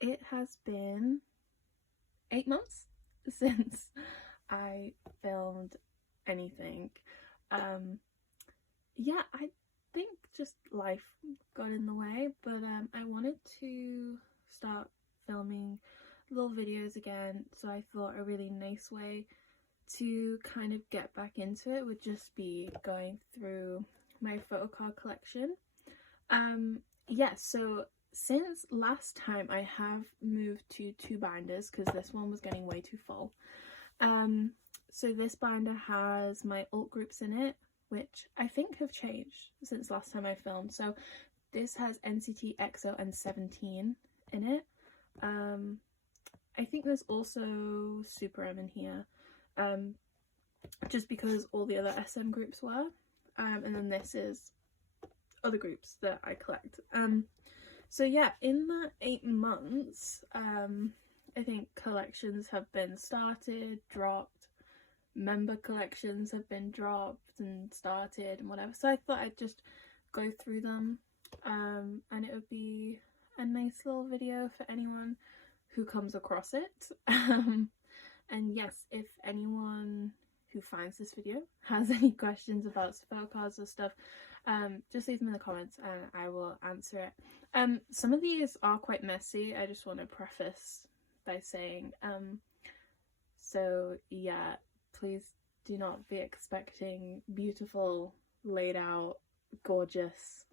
It has been 8 months since I filmed anything. Yeah, I think just life got in the way, but I wanted to start filming little videos again, so I thought a really nice way to kind of get back into it would just be going through my Photocard collection. Yeah, so since last time I have moved to 2 binders because this one was getting way too full. So this binder has my alt groups in it, which I think have changed since last time I filmed. So this has NCT, EXO and 17 in it. I think there's also Super M in here, just because all the other SM groups were. And then this is other groups that I collect. So yeah, in that 8 months, I think collections have been started, dropped, member collections have been dropped and started and whatever. So I thought I'd just go through them, and it would be a nice little video for anyone who comes across it. And yes, if anyone who finds this video has any questions about photocards or stuff, just leave them in the comments and I will answer it. Some of these are quite messy, I just want to preface by saying, so yeah, please do not be expecting beautiful, laid out, gorgeous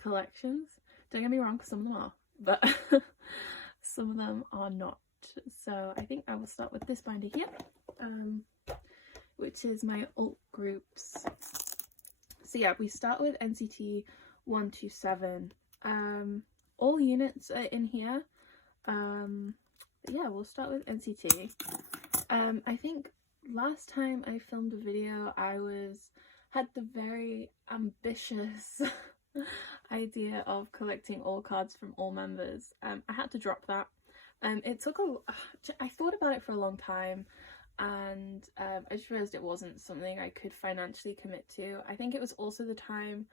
collections. Don't get me wrong, some of them are, but some of them are not. So I think I will start with this binder here, which is my alt groups. So yeah, we start with NCT 127. All units are in here. But yeah, we'll start with NCT. I think last time I filmed a video, I had the very ambitious idea of collecting all cards from all members. I had to drop that. It took I thought about it for a long time, and I just realized it wasn't something I could financially commit to. I think it was also the time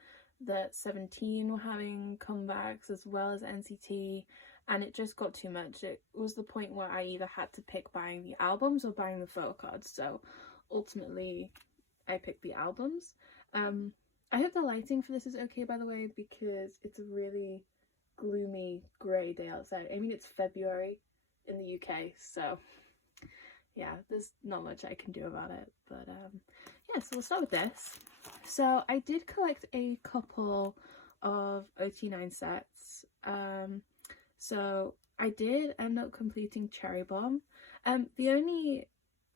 that 17 were having comebacks as well as NCT, and it just got too much. It was the point where I either had to pick buying the albums or buying the photo cards, so ultimately I picked the albums. I hope the lighting for this is okay, by the way, because it's a really gloomy grey day outside. I mean, it's February in the UK, so yeah, there's not much I can do about it. But yeah, so we'll start with this. So I did collect a couple of OT9 sets. So I did end up completing Cherry Bomb. The only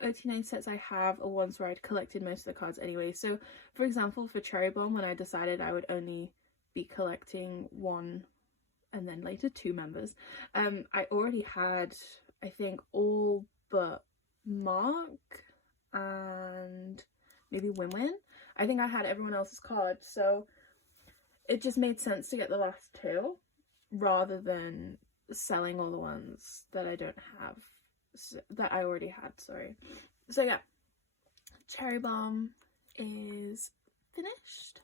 OT9 sets I have are ones where I'd collected most of the cards anyway. So for example, for Cherry Bomb, when I decided I would only be collecting 1 and then later 2 members, I already had, I think, all but Mark and maybe Win-Win. I think I had everyone else's cards, so it just made sense to get the last 2 rather than selling all the ones that I don't have, that I already had, sorry. So yeah, Cherry Bomb is finished,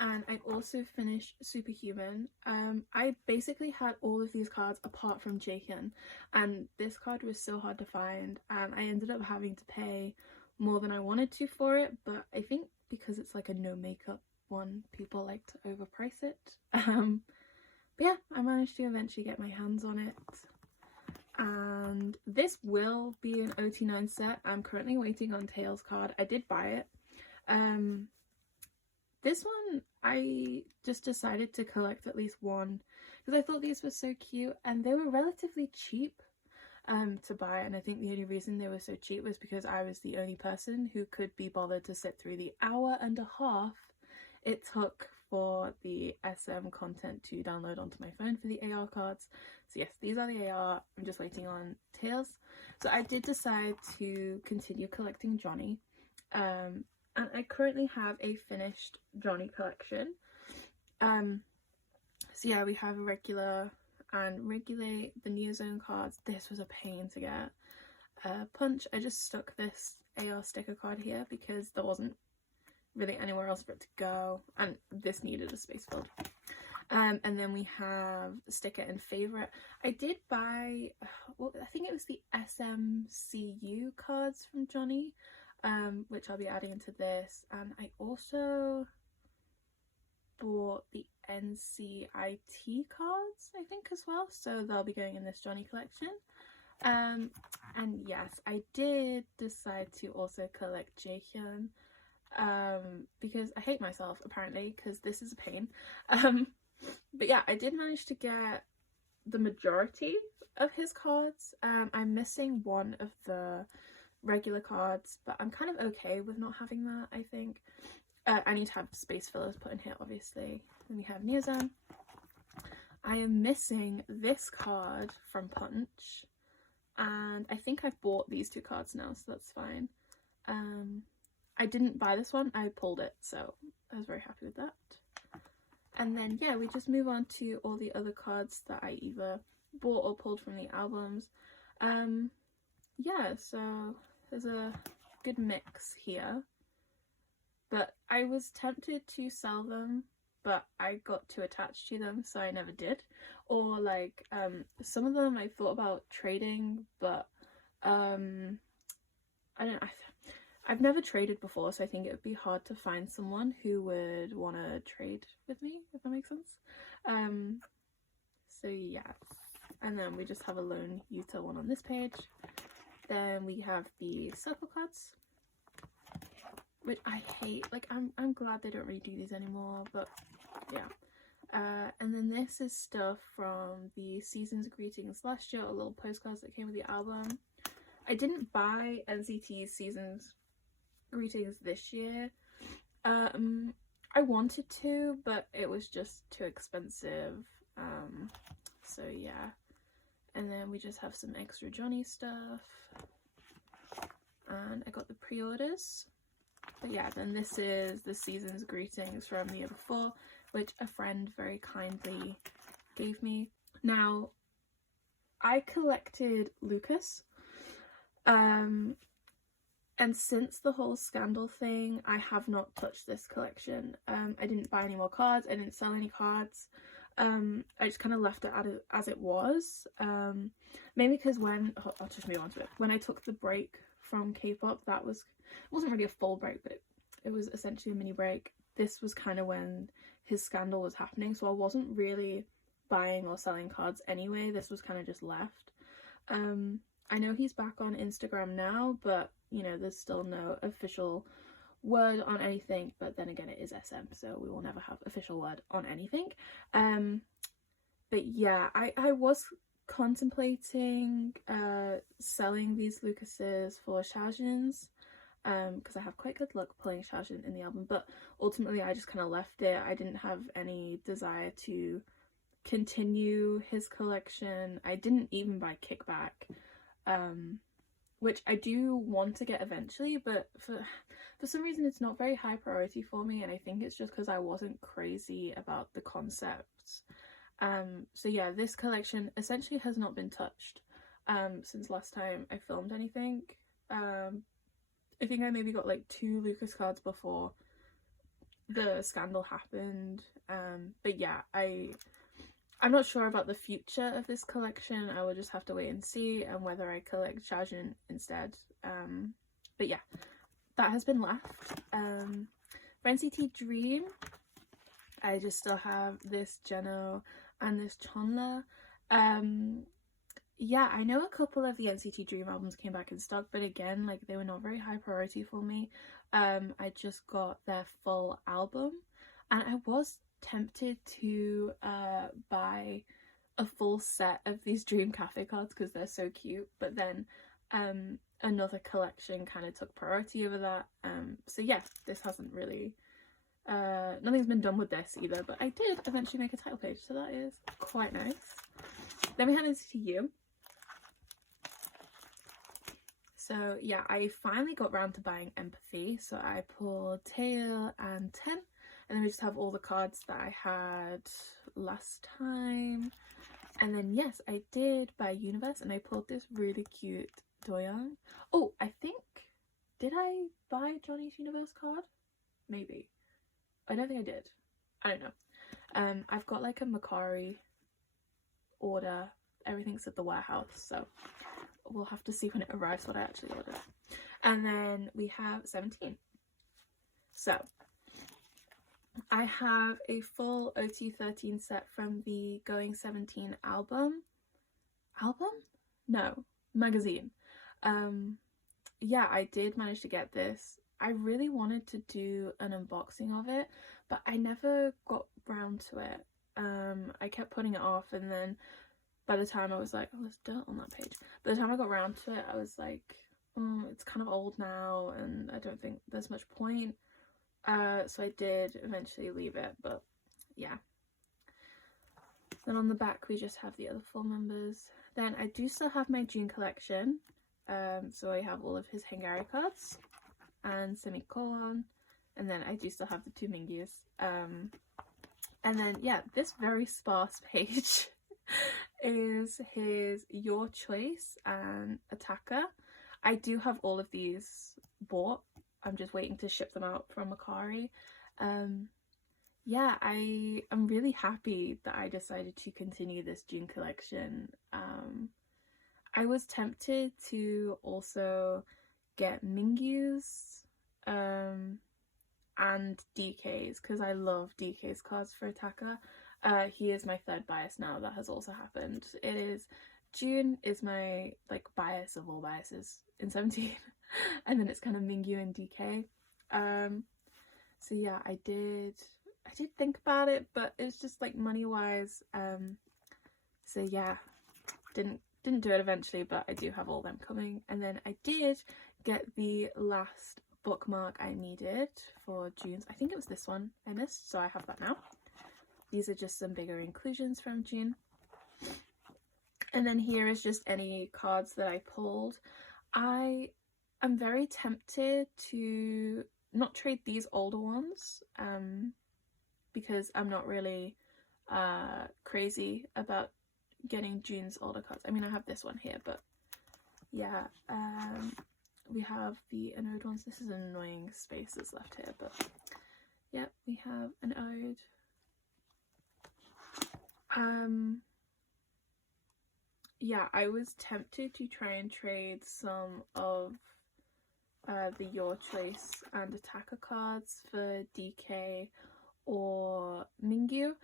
and I also finished Superhuman. I basically had all of these cards apart from Jaehyun, and this card was so hard to find, and I ended up having to pay more than I wanted to for it, but I think because it's like a no makeup one, people like to overprice it. But yeah, I managed to eventually get my hands on it, and this will be an OT9 set. I'm currently waiting on Tails card. I did buy it. This one I just decided to collect at least 1 because I thought these were so cute, and they were relatively cheap to buy, and I think the only reason they were so cheap was because I was the only person who could be bothered to sit through the hour-and-a-half it took for the SM content to download onto my phone for the AR cards. So yes, these are the AR. I'm just waiting on Tails. So I did decide to continue collecting Johnny, and I currently have a finished Johnny collection. So yeah, we have a regular and Regulate, the Neozone cards. This was a pain to get. Punch, I just stuck this AR sticker card here because there wasn't really anywhere else for it to go, and this needed a space filled. And then we have sticker and favorite. I did buy, well, I think it was the SMCU cards from Johnny, which I'll be adding into this. And I also bought the NCIT cards, I think, as well, so they'll be going in this Johnny collection. And yes, I did decide to also collect Jaehyun, because I hate myself apparently, because this is a pain. But yeah, I did manage to get the majority of his cards. I'm missing one of the regular cards, but I'm kind of okay with not having that, I think. I need to have space fillers put in here, obviously. Then we have Neozan. I am missing this card from Punch, and I think I've bought these two cards now, so that's fine. I didn't buy this one, I pulled it, so I was very happy with that. And then yeah, we just move on to all the other cards that I either bought or pulled from the albums. Yeah, so there's a good mix here, but I was tempted to sell them, but I got too attached to them, so I never did. Or like some of them I thought about trading, but I don't know, I've never traded before, so I think it would be hard to find someone who would want to trade with me, if that makes sense. So yeah, and then we just have a lone Utah one on this page. Then we have the circle cards, which I hate. Like, I'm glad they don't really do these anymore, but yeah. And then this is stuff from the Season's Greetings last year, or little postcards that came with the album. I didn't buy NCT's Season's Greetings this year. I wanted to, but it was just too expensive. So yeah. And then we just have some extra Johnny stuff. And I got the pre-orders. But yeah, then this is the Season's Greetings from the year before, which a friend very kindly gave me. Now, I collected Lucas. And since the whole scandal thing, I have not touched this collection. I didn't buy any more cards, I didn't sell any cards. I just kind of left it as it was. Mainly because I'll just move on to it. When I took the break from K-pop, it wasn't really a full break, but it was essentially a mini break. This was kind of when his scandal was happening, so I wasn't really buying or selling cards anyway. This was kind of just left. I know he's back on Instagram now, but you know, there's still no official word on anything. But then again, it is SM, so we will never have official word on anything. But yeah, I was contemplating selling these Lucases for Xiaojins, because I have quite good luck pulling Xiaojin in the album, but ultimately I just kind of left it. I didn't have any desire to continue his collection. I didn't even buy Kickback, which I do want to get eventually, but for some reason it's not very high priority for me, and I think it's just because I wasn't crazy about the concepts. So yeah, this collection essentially has not been touched since last time I filmed anything. I think I maybe got like 2 Lucas cards before the scandal happened, but yeah, I'm not sure about the future of this collection. I will just have to wait and see, and whether I collect Xiaojin instead. But yeah, that has been left. For Nct Dream, I just still have this Jeno and this Chonla. Yeah, I know a couple of the Nct Dream albums came back in stock, but again, like, they were not very high priority for me. I just got their full album, and I was tempted to buy a full set of these Dream Cafe cards because they're so cute, but then another collection kind of took priority over that. So yeah, this hasn't really nothing's been done with this either, but I did eventually make a title page, so that is quite nice. Then we have NCTU. So yeah, I finally got round to buying Empathy, so I pulled Tail and 10, and then we just have all the cards that I had last time. And then yes, I did buy Universe, and I pulled this really cute Doyoung. Oh, I think, did I buy Johnny's Universe card? Maybe. I don't think I did. I don't know. I've got like a Macari order. Everything's at the warehouse, so we'll have to see when it arrives what I actually ordered. And then we have 17. So I have a full OT13 set from the Going 17 album? No, magazine. Yeah, I did manage to get this. I really wanted to do an unboxing of it, but I never got round to it. I kept putting it off, and then by the time I was like, oh, there's dirt on that page. By the time I got round to it, I was like, it's kind of old now, and I don't think there's much point. So I did eventually leave it, but yeah. Then on the back, we just have the other 4 members. Then I do still have my June collection. So I have all of his Hungary cards and semicolon, and then I do still have the 2 Mingyus. And then, yeah, this very sparse page is his Your Choice and Attacker. I do have all of these bought. I'm just waiting to ship them out from Macari. Yeah, I'm really happy that I decided to continue this June collection. I was tempted to also get Mingyus and DK's, because I love DK's cards for Attacker. He is my 3rd bias now. That has also happened. It is June is my like bias of all biases in 17, and then it's kind of Mingyu and DK. So yeah, I did think about it, but it's just like money wise. So yeah, didn't do it eventually, but I do have all them coming. And then I did get the last bookmark I needed for June's. I think it was this one I missed, so I have that now. These are just some bigger inclusions from June. And then here is just any cards that I pulled. I am very tempted to not trade these older ones, because I'm not really crazy about getting June's older cards. I mean, I have this one here, but yeah, we have the anode ones. This is annoying spaces left here, but yeah, we have an ode. Yeah, I was tempted to try and trade some of the Your Choice and Attacker cards for DK or Mingyu,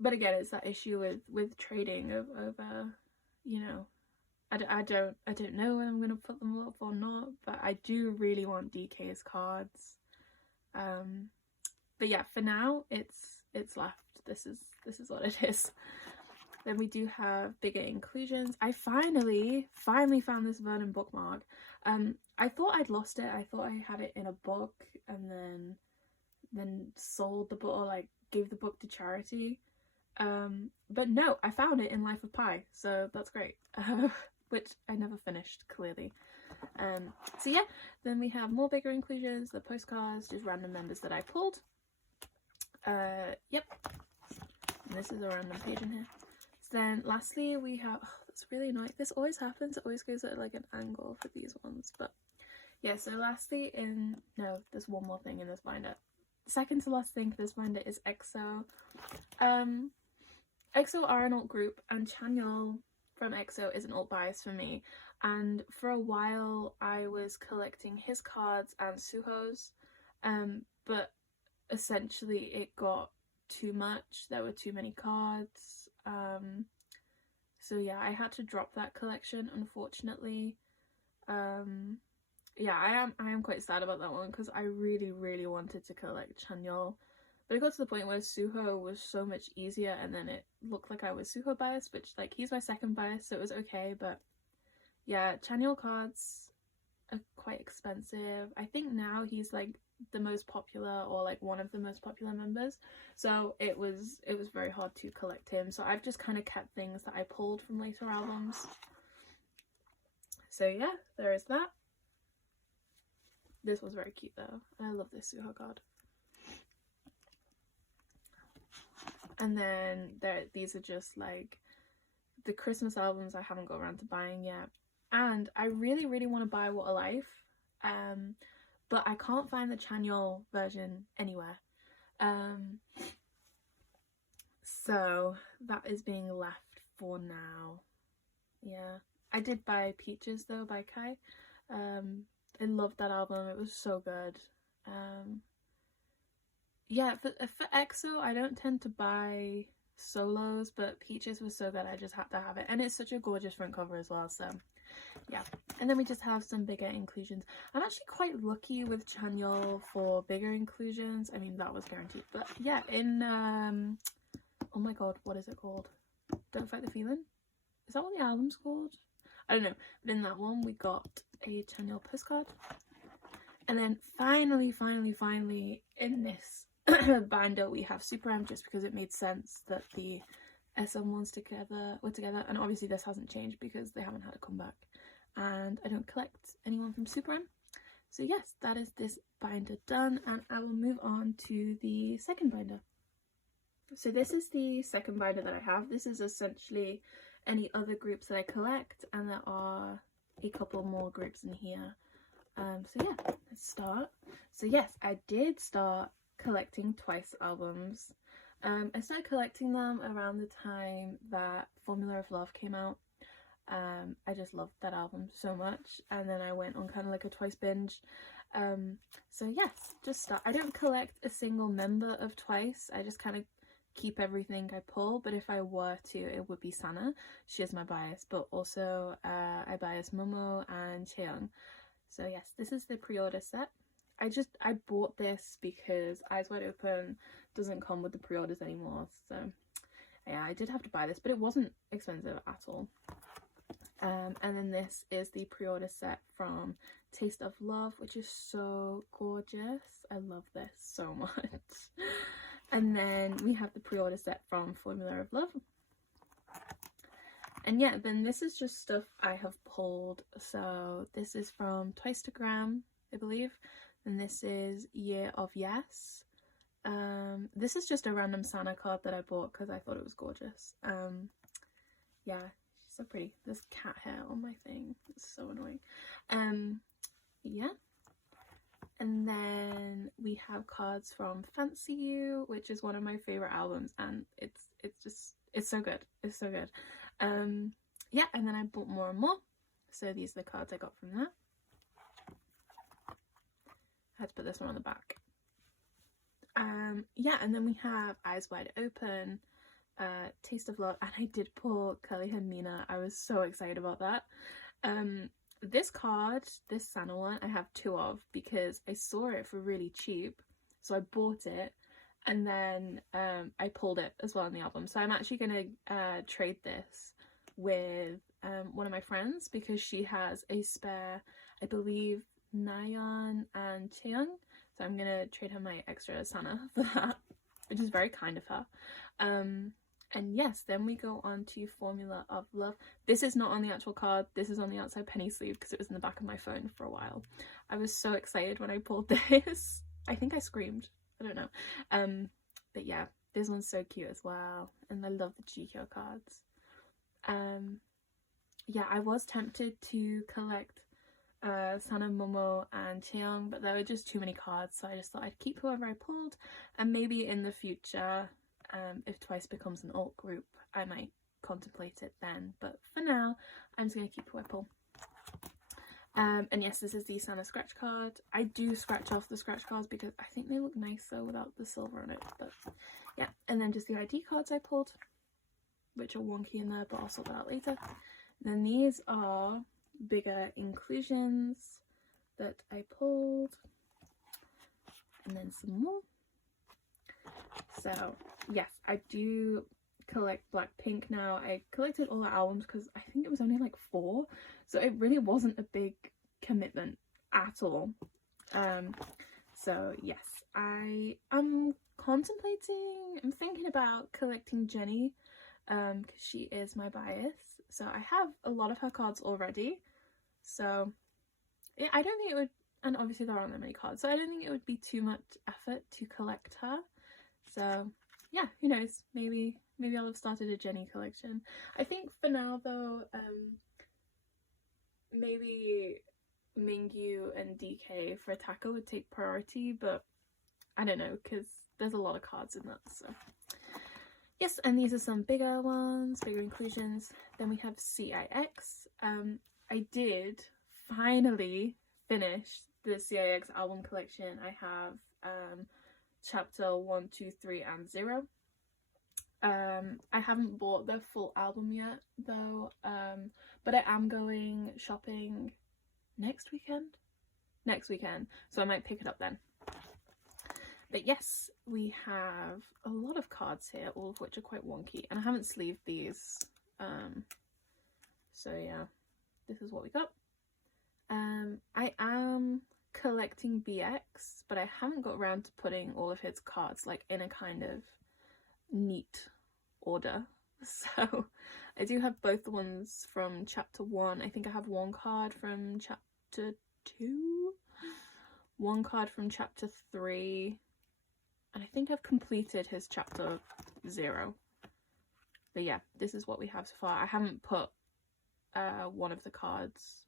but again, it's that issue with trading of you know, I don't know when I'm gonna put them up or not, but I do really want DK's cards. But yeah, for now it's left. This is what it is. Then we do have bigger inclusions. I finally found this Vernon bookmark. I thought I'd lost it. I thought I had it in a book and then sold the book, or like gave the book to charity. But no, I found it in Life of Pi, so that's great. Which I never finished, clearly. So yeah, then we have more bigger inclusions, the postcards, just random members that I pulled. Yep. And this is a random page in here. So then lastly we have, oh, that's really annoying. This always happens. It always goes at like an angle for these ones. But yeah, so lastly no, there's one more thing in this binder. Second to last thing for this binder is EXO. EXO are an alt group, and Chanyeol from EXO is an alt bias for me. And for a while I was collecting his cards and Suho's, but essentially it got too much. There were too many cards. So yeah, I had to drop that collection, unfortunately. Yeah, I am quite sad about that one, because I really wanted to collect Chanyeol. But it got to the point where Suho was so much easier, and then it looked like I was Suho biased, which, like, he's my second bias, so it was okay. But yeah, Chanyeol cards are quite expensive. I think now he's like the most popular, or like one of the most popular members, so it was very hard to collect him. So I've just kind of kept things that I pulled from later albums. So yeah, there is that. This was very cute though. I love this Suho card. And then these are just like the Christmas albums I haven't got around to buying yet. And I really want to buy What a Life, but I can't find the Chanyeol version anywhere. So that is being left for now. Yeah, I did buy Peaches though by Kai. I loved that album, it was so good. Yeah, for EXO I don't tend to buy solos, but Peaches was so good I just had to have it, and it's such a gorgeous front cover as well, so yeah. And then we just have some bigger inclusions. I'm actually quite lucky with Chanyeol for bigger inclusions. I mean, that was guaranteed, but yeah, in oh my god, what is it called? Don't Fight the Feeling? Is that what the album's called? I don't know, but in that one we got a Chanyeol postcard. And then finally in this binder we have Super M, just because it made sense that the SM ones were together, and obviously this hasn't changed because they haven't had a comeback, and I don't collect anyone from Super M. So yes, that is this binder done, and I will move on to the second binder. So this is the second binder that I have. This is essentially any other groups that I collect, and there are a couple more groups in here. So yeah, let's start. So yes, I did start collecting Twice albums. I started collecting them around the time that Formula of Love came out. I just loved that album so much, and then I went on kind of like a Twice binge. So yes, just start. I don't collect a single member of Twice, I just kind of keep everything I pull, but if I were to, it would be Sana. She is my bias, but also I bias Momo and Chaeyoung. So yes, this is the pre-order set. I bought this because Eyes Wide Open doesn't come with the pre-orders anymore, so yeah, I did have to buy this, but it wasn't expensive at all. And then this is the pre-order set from Taste of Love, which is so gorgeous. I love this so much. And then we have the pre-order set from Formula of Love. And yeah, then this is just stuff I have pulled. So this is from Twice2gram, I believe. And this is Year of Yes. This is just a random Sana card that I bought because I thought it was gorgeous. Yeah, she's so pretty. There's cat hair on my thing. It's so annoying. Yeah. And then we have cards from Fancy You, which is one of my favorite albums, and it's so good. It's so good. Yeah, and then I bought more and more. So these are the cards I got from that. I had to put this one on the back. Yeah, and then we have Eyes Wide Open, Taste of Love, and I did pull Curly Hair Mina. I was so excited about that. This card, this Sana one, I have two of because I saw it for really cheap, so I bought it, and then I pulled it as well in the album. So I'm actually gonna trade this with one of my friends because she has a spare, I believe, Nayeon and Chaeyoung, so I'm gonna trade her my extra Sana for that, which is very kind of her. And yes, then we go on to Formula of Love. This is not on the actual card, this is on the outside penny sleeve because it was in the back of my phone for a while. I was so excited when I pulled this. I think I screamed, I don't know. But yeah, this one's so cute as well, and I love the GQ cards. Yeah, I was tempted to collect Sana, Momo and Chaeyoung, but there were just too many cards, so I just thought I'd keep whoever I pulled, and maybe in the future, if Twice becomes an alt group, I might contemplate it then, but for now I'm just going to keep who I pull. And yes, this is the Sana scratch card. I do scratch off the scratch cards because I think they look nicer without the silver on it, but yeah. And then just the ID cards I pulled, which are wonky in there, but I'll sort that out later. And then these are bigger inclusions that I pulled, and then some more. So yes, I do collect Blackpink now. I collected all the albums because I think it was only like 4, so it really wasn't a big commitment at all. So yes, I am contemplating, I'm thinking about collecting Jennie because she is my bias, so I have a lot of her cards already, so yeah, I don't think it would, and obviously there aren't that many cards, so I don't think it would be too much effort to collect her. So yeah, who knows, maybe I'll have started a Jennie collection. I think for now though, maybe Mingyu and DK for Attacker would take priority, but I don't know because there's a lot of cards in that, so Yes, and these are some bigger ones, bigger inclusions. Then we have Cix. I did finally finish the Cix album collection. I have chapter 1, 2, 3 and 0. I haven't bought the full album yet though, but I am going shopping next weekend, so I might pick it up then. But yes, we have a lot of cards here, all of which are quite wonky, and I haven't sleeved these, so yeah, this is what we got. I am collecting BX, but I haven't got around to putting all of his cards like in a kind of neat order, so I do have both the ones from chapter 1. I think I have one card from chapter 2, one card from chapter 3, and I think I've completed his chapter 0. But yeah, this is what we have so far. I haven't put one of the cards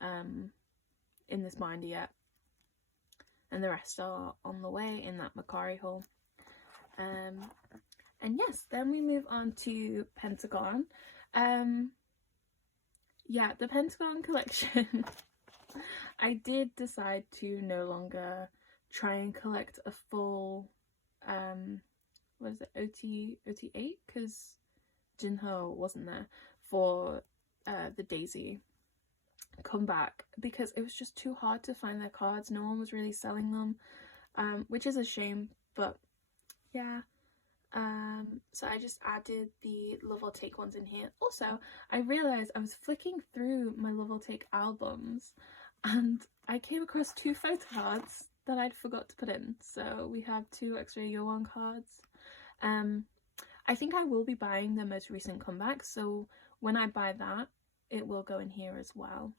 in this binder yet, and the rest are on the way in that Macari haul. And yes, then we move on to Pentagon. Yeah, the Pentagon Collection. I did decide to no longer try and collect a full, what is it, OT8? Because Jinho wasn't there for the Daisy comeback, because it was just too hard to find their cards. No one was really selling them, which is a shame, but yeah. So I just added the Love or Take ones in here. Also, I realised I was flicking through my Love or Take albums and I came across 2 photocards that I'd forgot to put in. So we have 2 extra Yoan cards. I think I will be buying their most recent comeback, so when I buy that, it will go in here as well.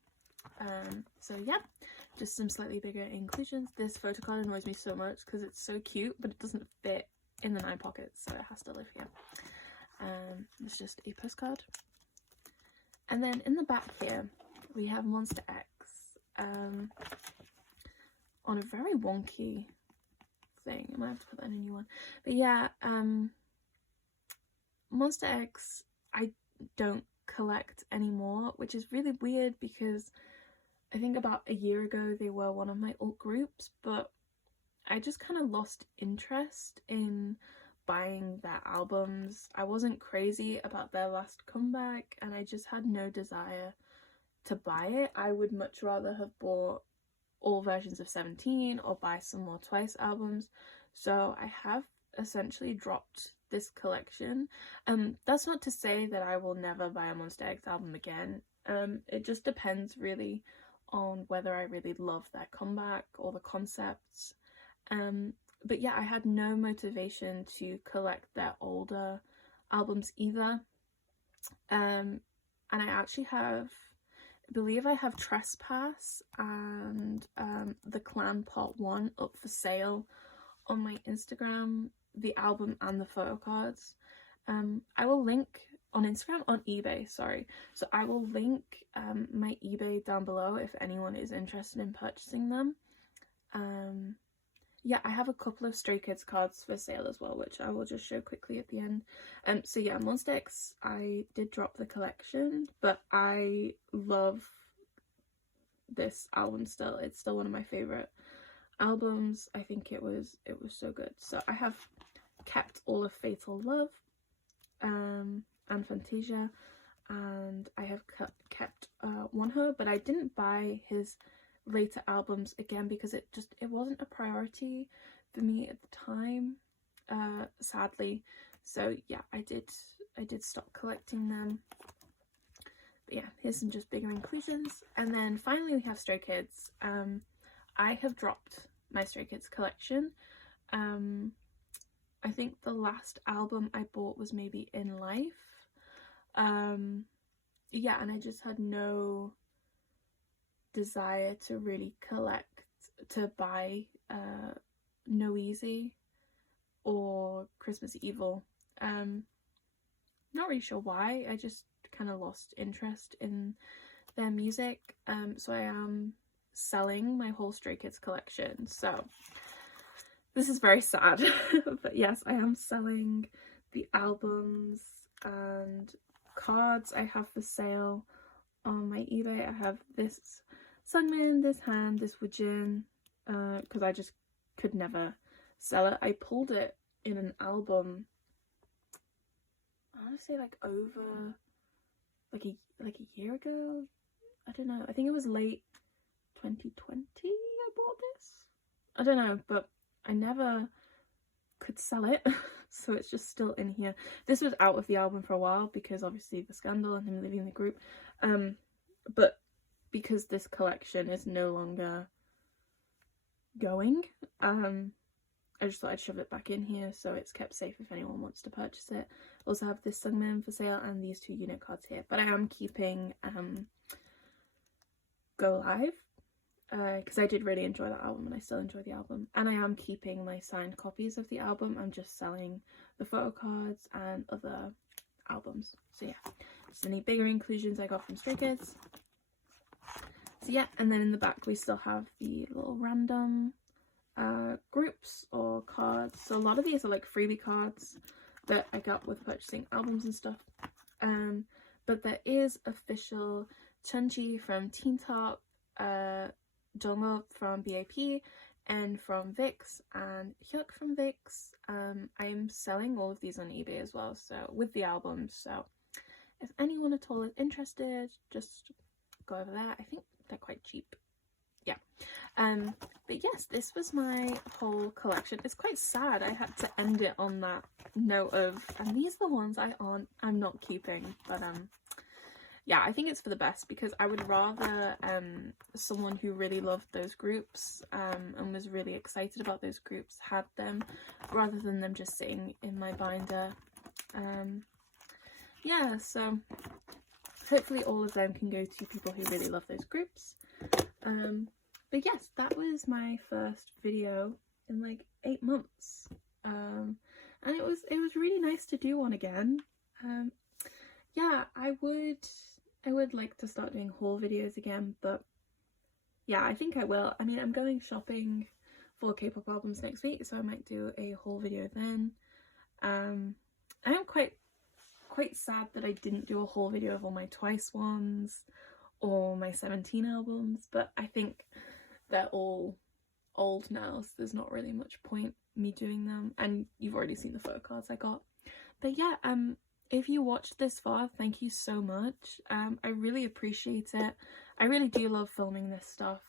So yeah, just some slightly bigger inclusions. This photocard annoys me so much because it's so cute, but it doesn't fit in the 9 pockets, so it has to live here. It's just a postcard. And then in the back here, we have Monster X on a very wonky thing. I might have to put that in a new one. But yeah, Monster X I don't collect anymore, which is really weird because I think about a year ago they were one of my alt groups, but I just kind of lost interest in buying their albums. I wasn't crazy about their last comeback and I just had no desire to buy it. I would much rather have bought all versions of 17 or buy some more Twice albums. So I have essentially dropped this collection. That's not to say that I will never buy a Monster X album again. It just depends really on whether I really love their comeback or the concepts. But yeah, I had no motivation to collect their older albums either. And I actually have, I believe I have Trespass and The Clan Part 1 up for sale on my Instagram, the album and the photo cards. I will link on Instagram, on eBay, sorry. So I will link my eBay down below if anyone is interested in purchasing them. Yeah, I have a couple of Stray Kids cards for sale as well, which I will just show quickly at the end. So yeah, Monster X, I did drop the collection, but I love this album still. It's still one of my favourite albums. I think it was so good. So I have kept all of Fatal Love and Fantasia, and I have kept Wonho, but I didn't buy his later albums again because it wasn't a priority for me at the time, sadly. So yeah, I did stop collecting them. But yeah, here's some just bigger inclusions. And then finally we have Stray Kids. I have dropped my Stray Kids collection. I think the last album I bought was maybe In Life. Yeah, and I just had no desire to really buy No Easy or Christmas Evil. Not really sure why. I just kind of lost interest in their music. So I am selling my whole Stray Kids collection. So this is very sad, but yes, I am selling the albums and cards I have for sale on my eBay. I have this Sungmin, this Hand, this Woojin, because I just could never sell it. I pulled it in an album, I want to say like over like a year ago. I don't know, I think it was late 2020 I bought this. I don't know, but I never could sell it. So it's just still in here. This was out of the album for a while because obviously the scandal and him leaving the group, but because this collection is no longer going, I just thought I'd shove it back in here so it's kept safe if anyone wants to purchase it. Also have this Sungmin for sale and these 2 unit cards here, but I am keeping Go Live, because I did really enjoy that album and I still enjoy the album, and I am keeping my signed copies of the album. I'm just selling the photo cards and other albums. So yeah, just any bigger inclusions I got from Stray Kids. So yeah, and then in the back we still have the little random groups or cards. So a lot of these are like freebie cards that I got with purchasing albums and stuff, but there is official Chunji from Teen Top, Jungkook from BAP, and from VIX, and Hyuk from VIX. I'm selling all of these on eBay as well, so with the albums, so if anyone at all is interested, just go over there. I think they're quite cheap. Yeah. But yes, this was my whole collection. It's quite sad I had to end it on that note of, and these are the ones I'm not keeping, but yeah, I think it's for the best, because I would rather someone who really loved those groups and was really excited about those groups had them, rather than them just sitting in my binder. Yeah, so hopefully all of them can go to people who really love those groups. But yes, that was my first video in like 8 months, and it was really nice to do one again. Yeah, I would like to start doing haul videos again, but yeah, I think I will. I mean, I'm going shopping for K-pop albums next week, so I might do a haul video then. I am quite sad that I didn't do a haul video of all my Twice ones or my 17 albums, but I think they're all old now, so there's not really much point me doing them, and you've already seen the photo cards I got. But yeah, if you watched this far, thank you so much. I really appreciate it. I really do love filming this stuff.